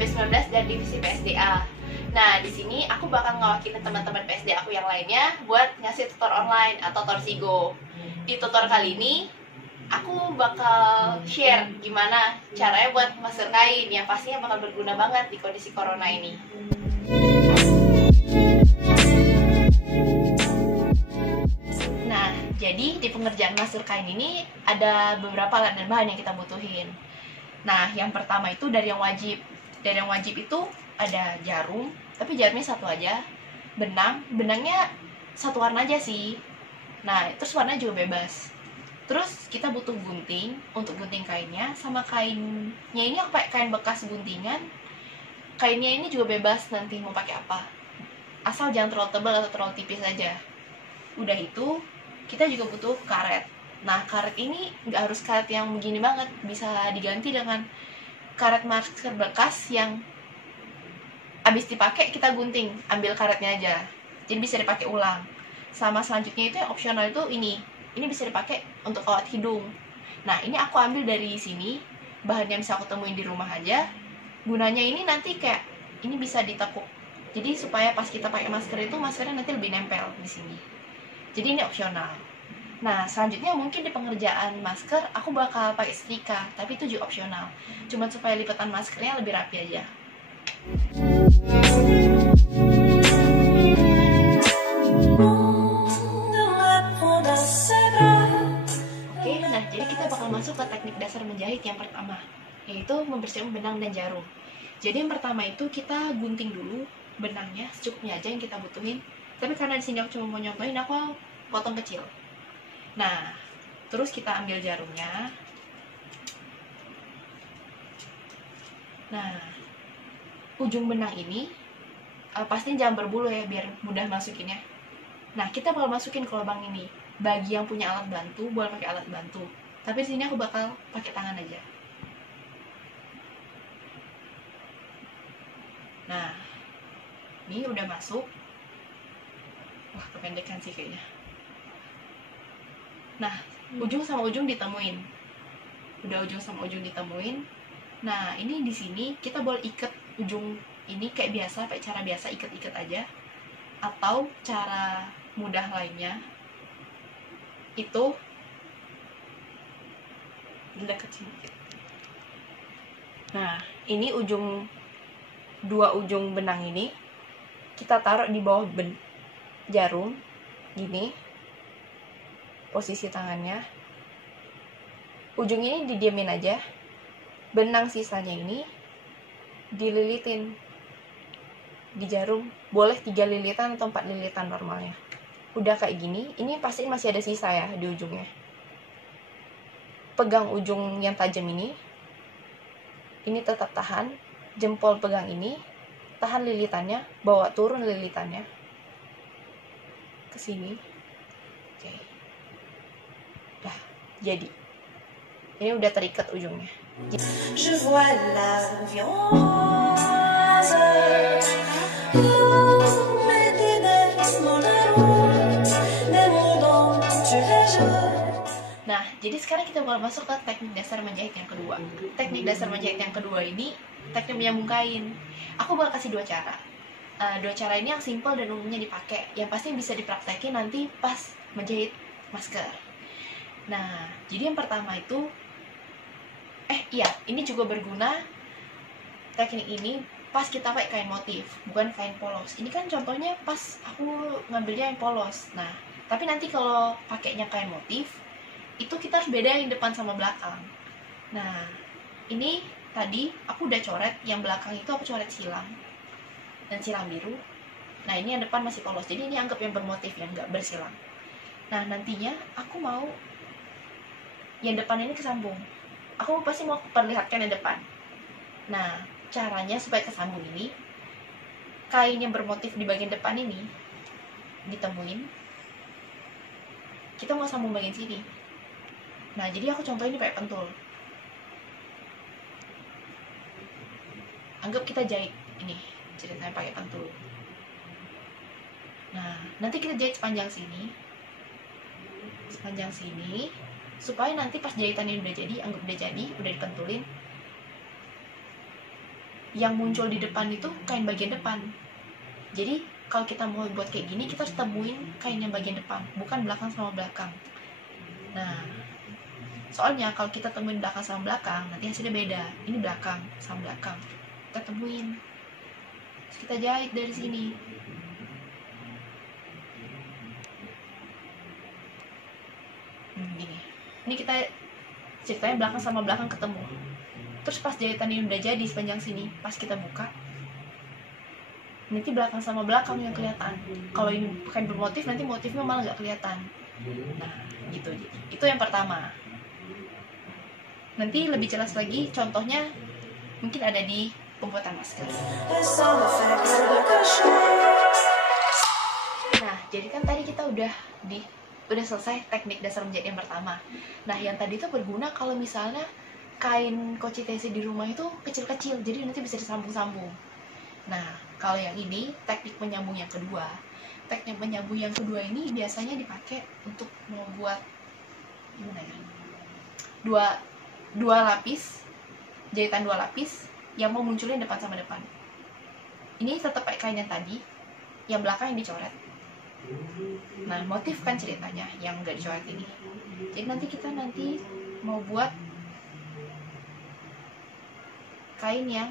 PB19 dan divisi PSDA. Nah, di sini aku bakal ngewakilin teman-teman PSDA aku yang lainnya buat ngasih tutor online atau Torsigo. Di tutor kali ini, aku bakal share gimana caranya buat masker kain yang pastinya bakal berguna banget di kondisi corona ini. Nah, jadi di pengerjaan masker kain ini ada beberapa alat dan bahan yang kita butuhin. Nah, yang pertama itu dari yang wajib. Dari yang wajib itu ada jarum, tapi jarumnya satu aja. Benangnya satu warna aja sih. Nah, terus warnanya juga bebas. Terus kita butuh gunting untuk gunting kainnya, sama kainnya ini aku pakai kain bekas guntingan. Kainnya ini juga bebas nanti mau pakai apa. Asal jangan terlalu tebal atau terlalu tipis aja. Udah itu, kita juga butuh karet. Nah, karet ini nggak harus karet yang begini banget, bisa diganti dengan karet masker bekas yang abis dipakai kita gunting, ambil karetnya aja, jadi bisa dipakai ulang. Sama selanjutnya itu yang opsional itu ini bisa dipakai untuk kawat hidung. Nah, ini aku ambil dari sini, bahan yang bisa aku temuin di rumah aja. Gunanya ini nanti kayak ini bisa ditekuk, jadi supaya pas kita pakai masker itu maskernya nanti lebih nempel di sini. Jadi ini opsional. Nah, selanjutnya mungkin di pengerjaan masker aku bakal pakai setrika, tapi itu juga opsional. Cuma supaya lipatan maskernya lebih rapi aja. Oke, nah jadi kita bakal masuk ke teknik dasar menjahit yang pertama, yaitu membersihkan benang dan jarum. Jadi yang pertama itu kita gunting dulu benangnya secukupnya aja yang kita butuhin. Tapi karena di sini aku cuma mau nyontohin, aku potong kecil. Nah, terus kita ambil jarumnya. Nah, ujung benang ini pastiin jangan berbulu ya, biar mudah masukinnya. Nah, kita bakal masukin ke lubang ini. Bagi yang punya alat bantu, boleh pakai alat bantu. Tapi di sini aku bakal pakai tangan aja. Nah, ini udah masuk. Wah, kependekan sih kayaknya. Nah, ujung sama ujung ditemuin. Udah ujung sama ujung ditemuin. Nah, ini di sini kita boleh ikat ujung ini kayak biasa, pakai cara biasa, ikat-ikat aja. Atau cara mudah lainnya itu deketin. Nah, ini dua ujung benang ini kita taruh di bawah jarum gini. Posisi tangannya, ujung ini didiamin aja, benang sisanya ini dililitin di jarum, boleh 3 lilitan atau 4 lilitan normalnya. Udah kayak gini, ini pasti masih ada sisa ya di ujungnya. Pegang ujung yang tajam ini tetap tahan, jempol pegang ini, tahan lilitannya, bawa turun lilitannya ke sini. Oke. Dah, jadi ini udah terikat ujungnya. Je vois la violence. Nah, jadi sekarang kita bakal masuk ke teknik dasar menjahit yang kedua. Teknik dasar menjahit yang kedua ini teknik menyambung kain. Aku bakal kasih dua cara. Dua cara ini yang simple dan umumnya dipakai, yang pasti bisa dipraktekin nanti pas menjahit masker. Nah, jadi yang pertama itu ini juga berguna teknik ini pas kita pakai kain motif, bukan kain polos. Ini kan contohnya pas aku ngambilnya yang polos. Nah, tapi nanti kalau pakainya kain motif, itu kita harus bedain depan sama belakang. Nah, ini tadi aku udah coret, yang belakang itu aku coret silang dan silang biru. Nah, ini yang depan masih polos, jadi ini anggap yang bermotif, yang nggak bersilang. Nah, nantinya aku mau yang depan ini kesambung. Aku pasti mau perlihatkan yang depan. Nah, caranya supaya kesambung ini, kain yang bermotif di bagian depan ini ditemuin, kita mau sambung bagian sini. Nah, jadi aku contohin ini pakai pentul. Anggap kita jahit ini, ceritanya pakai pentul. Nah, nanti kita jahit sepanjang sini, supaya nanti pas jahitan ini udah jadi, anggap udah jadi, udah dipentulin. yang muncul di depan itu kain bagian depan. Jadi kalau kita mau buat kayak gini, kita harus temuin kain yang bagian depan, bukan belakang sama belakang. Nah, soalnya kalau kita temuin belakang sama belakang, nanti hasilnya beda. Ini belakang sama belakang, kita temuin, terus kita jahit dari sini. Gini, ini kita ceritanya belakang sama belakang ketemu. Terus pas jahitan ini udah jadi sepanjang sini, pas kita buka, nanti belakang sama belakang yang kelihatan. Kalau ini kain bermotif, nanti motifnya malah nggak kelihatan. Nah, gitu. Itu yang pertama. Nanti lebih jelas lagi, contohnya mungkin ada di pembuatan masker. Nah, jadi kan tadi kita udah selesai teknik dasar menjahit yang pertama. Nah, yang tadi itu berguna kalau misalnya kain kochitesi di rumah itu kecil-kecil, jadi nanti bisa disambung-sambung. Nah, kalau yang ini teknik menyambung yang kedua. Teknik menyambung yang kedua ini biasanya dipakai untuk membuat gimana ya? Dua lapis, jahitan 2 lapis yang mau munculin depan sama depan. Ini tetap pakai kain yang tadi, yang belakang yang dicoret. Nah, motif kan ceritanya yang nggak dicoret ini. Jadi nanti kita mau buat kain yang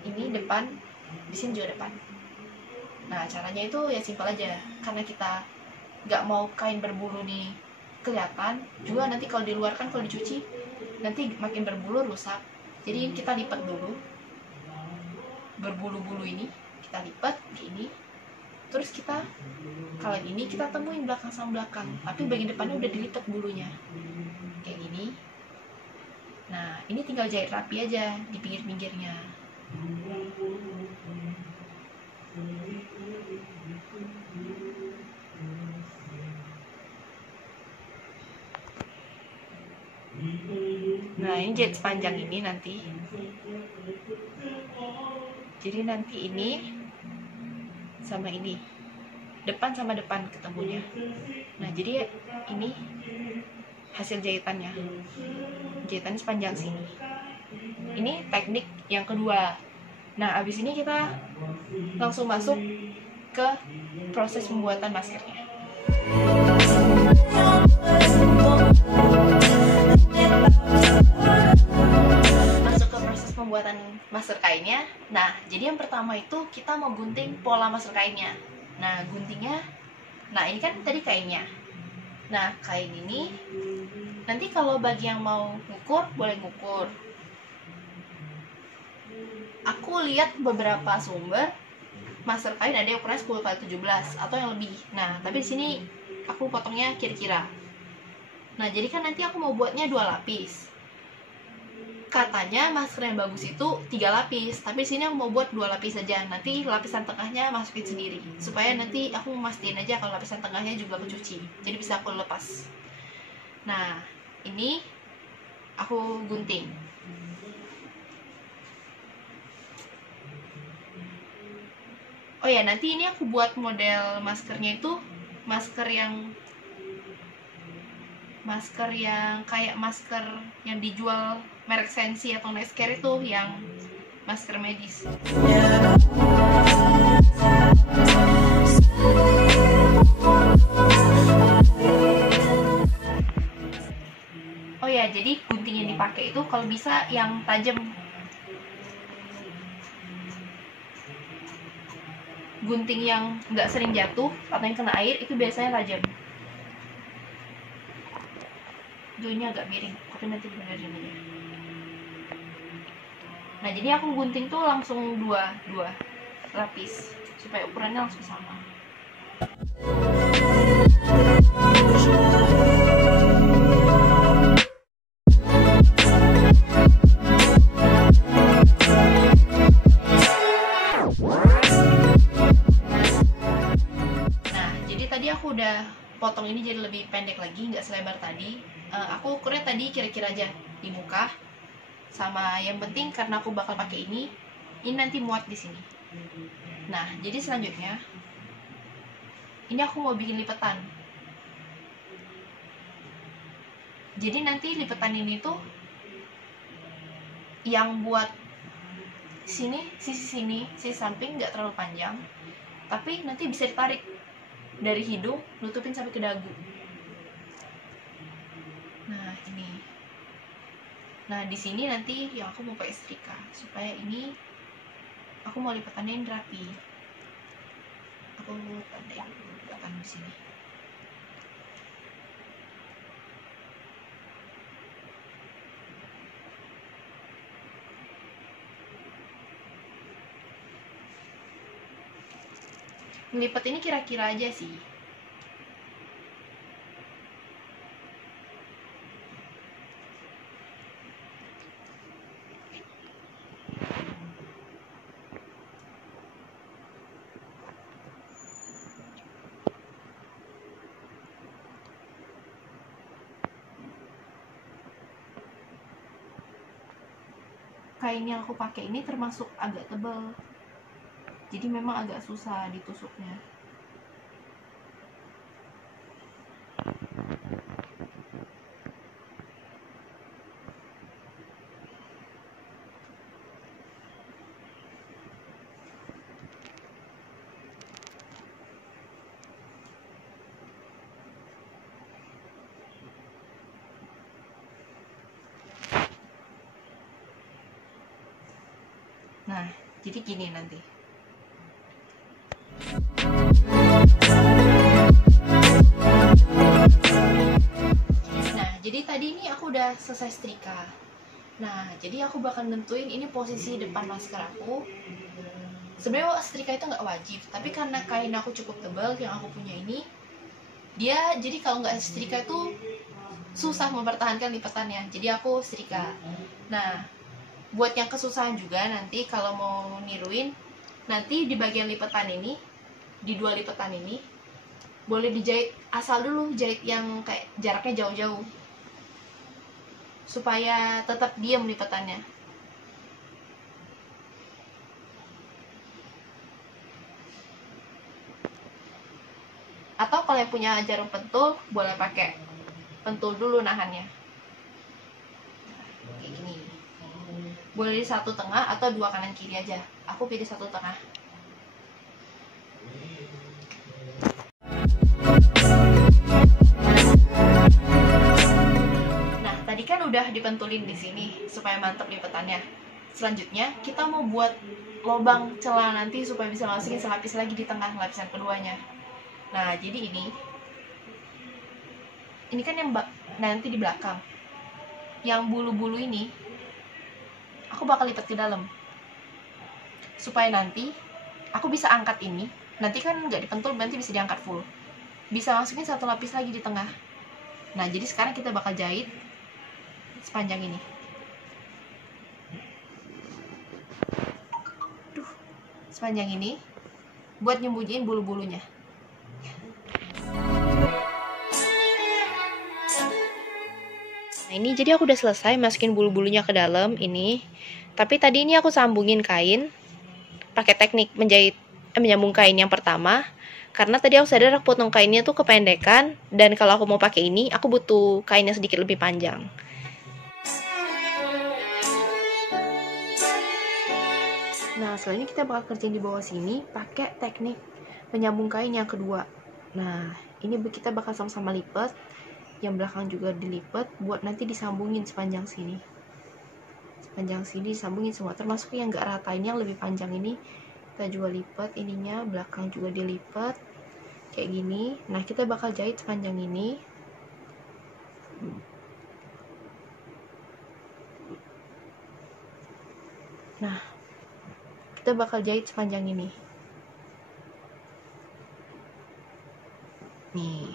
ini depan, di sini juga depan. Nah, caranya itu ya simpel aja, karena kita nggak mau kain berbulu nih kelihatan, juga nanti kalau di luar kan kalau dicuci nanti makin berbulu rusak. Jadi kita lipat dulu berbulu-bulu ini, kita lipat kayak ini. Terus kita kalau ini kita temuin belakang sama belakang, tapi bagian depannya udah dilipat bulunya kayak gini. Nah, ini tinggal jahit rapi aja di pinggir-pinggirnya. Nah, ini jahit sepanjang ini nanti. Jadi nanti ini sama ini, depan sama depan ketemunya. Nah, jadi ini hasil jahitannya sepanjang sini. Ini teknik yang kedua. Nah, abis ini kita langsung masuk ke proses pembuatan maskernya. Masuk ke proses pembuatan masker kainnya. Nah, jadi yang pertama itu kita mau gunting pola masker kainnya. Nah, guntingnya, nah ini kan tadi kainnya. Nah, kain ini nanti kalau bagi yang mau ngukur, boleh ngukur. Aku lihat beberapa sumber masker kain ada yang ukuran 10x17 atau yang lebih. Nah, tapi di sini aku potongnya kira-kira. Nah, jadi kan nanti aku mau buatnya 2 lapis. Katanya masker yang bagus itu 3 lapis, tapi sini aku mau buat 2 lapis saja. Nanti lapisan tengahnya masukin sendiri, supaya nanti aku mastiin aja kalau lapisan tengahnya juga aku cuci, jadi bisa aku lepas. Nah, ini aku gunting. Oh ya, nanti ini aku buat model maskernya itu masker yang kayak masker yang dijual merek Sensi atau Nescare itu, yang masker medis. Oh ya, jadi gunting yang dipakai itu kalau bisa yang tajam. Gunting yang nggak sering jatuh atau yang kena air itu biasanya tajam. Ujungnya agak miring, tapi nanti benerin aja. Nah, jadi aku gunting tuh langsung dua lapis supaya ukurannya langsung sama. Nah, jadi tadi aku udah potong ini jadi lebih pendek lagi, nggak selebar tadi. Aku ukurnya tadi kira-kira aja di muka, sama yang penting karena aku bakal pakai ini nanti muat di sini. Nah, jadi selanjutnya ini aku mau bikin lipetan. Jadi nanti lipetan ini tuh yang buat sini, sisi samping nggak terlalu panjang, tapi nanti bisa ditarik dari hidung nutupin sampai ke dagu. Nah ini, nah di sini nanti yang aku mau pakai setrika supaya ini aku mau lipatannya rapi. Aku tanda lipatan di sini. Ngelipat ini kira-kira aja sih. Kain yang aku pakai ini termasuk agak tebal, jadi memang agak susah ditusuknya. Nah, jadi gini nanti. Nah, jadi tadi ini aku udah selesai setrika. Nah, jadi aku bakal nentuin ini posisi depan masker aku. Sebenarnya setrika itu nggak wajib, tapi karena kain aku cukup tebal yang aku punya ini, dia jadi kalau nggak setrika itu susah mempertahankan lipatannya. Jadi aku setrika. Nah, buat yang kesusahan juga nanti kalau mau niruin, nanti di bagian lipatan ini, di dua lipatan ini boleh dijahit, asal dulu jahit yang kayak jaraknya jauh-jauh supaya tetap diam lipatannya. Atau kalau yang punya jarum pentul boleh pakai pentul dulu nahannya. Kayak gini. Boleh di satu tengah atau dua kanan kiri aja. Aku pilih satu tengah. Nah, tadi kan udah dipentulin di sini supaya mantap lipatannya. Selanjutnya kita mau buat lubang celah nanti supaya bisa masukin selapis lagi di tengah lapisan keduanya. Nah, jadi ini kan yang nanti di belakang. Yang bulu-bulu ini aku bakal lipat ke dalam supaya nanti aku bisa angkat ini. Nanti kan nggak dipentul, nanti bisa diangkat full, bisa masukin satu lapis lagi di tengah. Nah, jadi sekarang kita bakal jahit sepanjang ini. Sepanjang ini buat nyembunyiin bulu-bulunya. Nah, ini jadi aku udah selesai masukin bulu-bulunya ke dalam ini. Tapi tadi ini aku sambungin kain pakai teknik menyambung kain yang pertama, karena tadi aku sadar aku potong kainnya tuh kependekan, dan kalau aku mau pakai ini aku butuh kainnya sedikit lebih panjang. Nah, selanjutnya kita bakal kerjain di bawah sini pakai teknik menyambung kain yang kedua. Nah, ini kita bakal sama-sama lipat, yang belakang juga dilipat buat nanti disambungin sepanjang sini. Sepanjang sini disambungin semua, termasuk yang gak rata ini, yang lebih panjang ini kita juga lipat ininya, belakang juga dilipat kayak gini. Nah, kita bakal jahit sepanjang ini. Nah, kita bakal jahit sepanjang ini nih.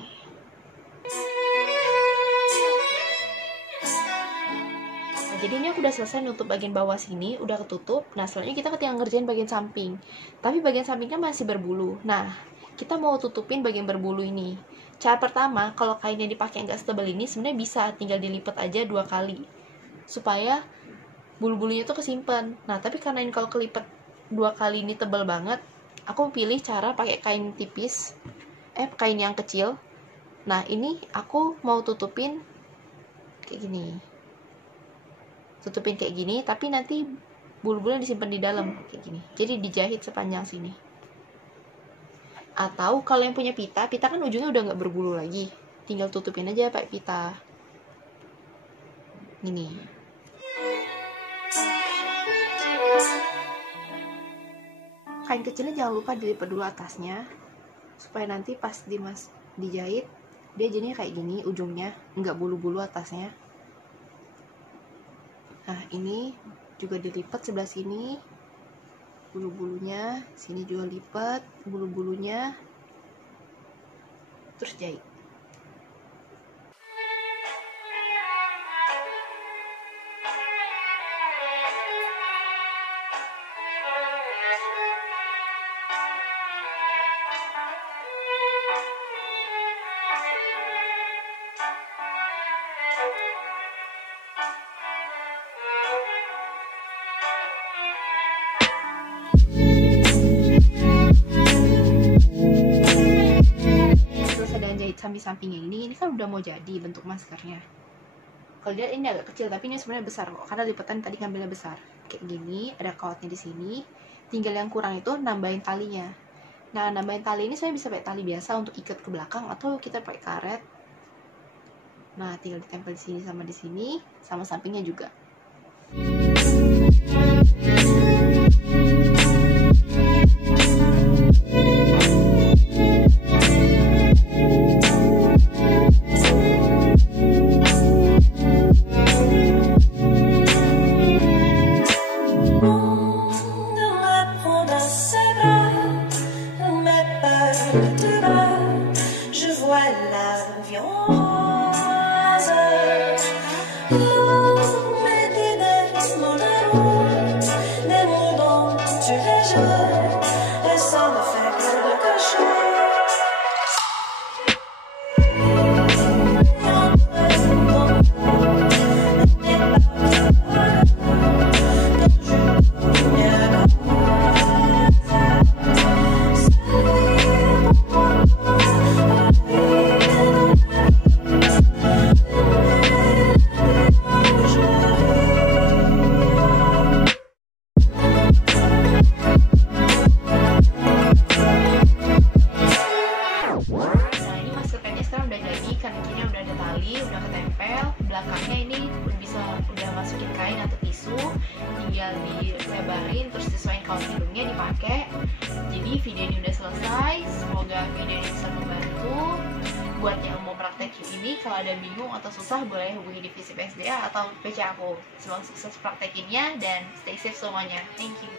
Jadi ini aku udah selesai nutup bagian bawah sini, udah ketutup. Nah, selanjutnya kita tinggal ngerjain bagian samping. Tapi bagian sampingnya masih berbulu. Nah, kita mau tutupin bagian berbulu ini. Cara pertama, kalau kainnya dipakai nggak setebal ini, sebenarnya bisa tinggal dilipat aja 2 kali. Supaya bulu-bulunya tuh kesimpan. Nah, tapi karena ini kalau kelipat 2 kali ini tebal banget, aku pilih cara pakai kain tipis, kain yang kecil. Nah, ini aku mau tutupin kayak gini, tutupin kayak gini, tapi nanti bulu-bulunya disimpan di dalam kayak gini. Jadi dijahit sepanjang sini. Atau kalau yang punya pita kan ujungnya udah nggak berbulu lagi, tinggal tutupin aja pakai pita. Ini. Kain kecilnya jangan lupa dilipat dulu atasnya, supaya nanti pas dijahit dia jadinya kayak gini, ujungnya nggak bulu-bulu atasnya. Nah ini juga dilipat sebelah sini, bulu-bulunya, sini juga lipat bulu-bulunya, terus jahit. Samping-sampingnya ini kan udah mau jadi bentuk maskernya. Kalau lihat ini agak kecil, tapi ini sebenarnya besar kok, karena lipatan tadi ngambilnya besar. Kayak gini, ada kawatnya di sini. Tinggal yang kurang itu nambahin talinya. Nah, nambahin tali ini sebenarnya bisa pakai tali biasa untuk ikat ke belakang, atau kita pakai karet. Nah, tinggal ditempel di sini, sama sampingnya juga. Belakangnya ini udah masukin kain atau tisu, tinggal dilebarin terus sesuaiin kaos hidungnya dipakai. Jadi video ini udah selesai, semoga video ini bisa membantu buat yang mau praktekin ini. Kalau ada bingung atau susah boleh hubungi divisi PSDA atau PC aku. Semoga sukses praktekinnya dan stay safe semuanya. Thank you.